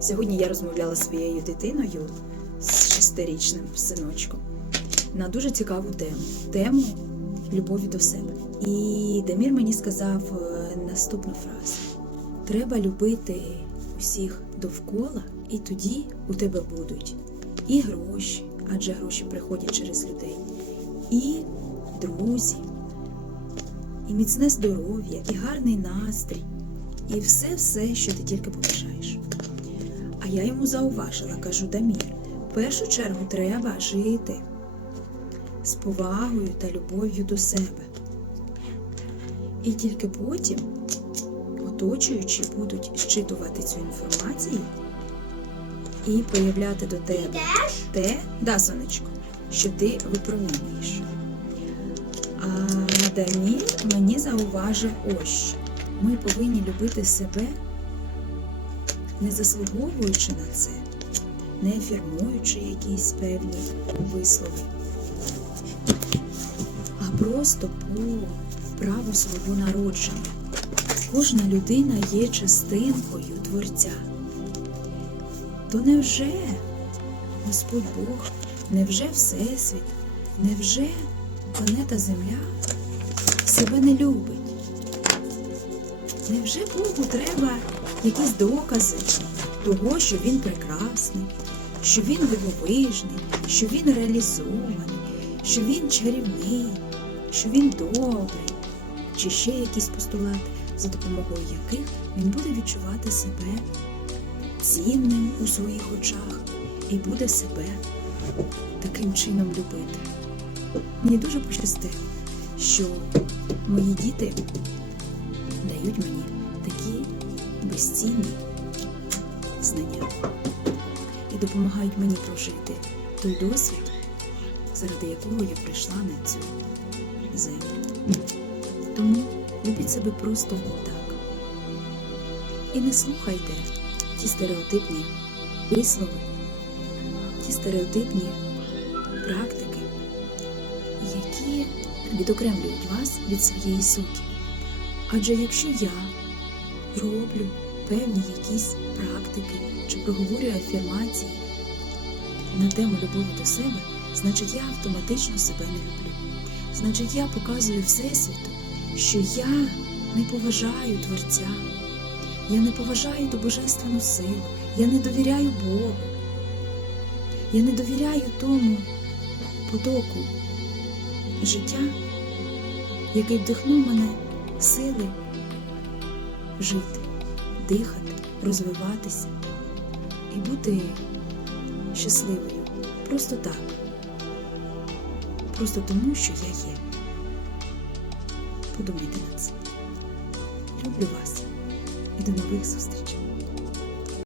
Сьогодні я розмовляла зі своєю дитиною з шестирічним синочком на дуже цікаву тему тему любові до себе. І Дамір мені сказав е, наступну фразу: треба любити усіх довкола, і тоді у тебе будуть і гроші, адже гроші приходять через людей, і друзі, і міцне здоров'я, і гарний настрій, і все-все, що ти тільки побажаєш. А я йому зауважила, кажу, Дамір, в першу чергу треба жити з повагою та любов'ю до себе. І тільки потім оточуючі будуть щитувати цю інформацію і проявляти до тебе те, да, сонечко, що ти випромінюєш. А Дамір мені зауважив ось що. Ми повинні любити себе, не заслуговуючи на це, не афірмуючи якісь певні вислови, а просто по праву свого народження. Кожна людина є частинкою Творця. То невже Господь Бог, невже Всесвіт, невже планета Земля себе не любить? Невже Богу треба якісь докази того, що він прекрасний, що він дивовижний, що він реалізований, що він чарівний, що він добрий, чи ще якісь постулати, за допомогою яких він буде відчувати себе цінним у своїх очах і буде себе таким чином любити. Мені дуже пощастило, що мої діти дають мені такі безцінні знання і допомагають мені прожити той досвід, заради якого я прийшла на цю землю. Тому любіть себе просто так. І не слухайте ті стереотипні вислови, ті стереотипні практики, які відокремлюють вас від своєї суті. Адже якщо я роблю певні якісь практики чи проговорюю афірмації. На тему любові до себе, значить я автоматично себе не люблю. Значить, я показую Всесвіту, що я не поважаю Творця, я не поважаю ту божественну силу, я не довіряю Богу, я не довіряю тому потоку життя, який вдихнув мене сили жити, дихати, розвиватися і бути щасливою просто так, просто тому, що я є. Подумайте на це. Люблю вас і до нових зустрічей.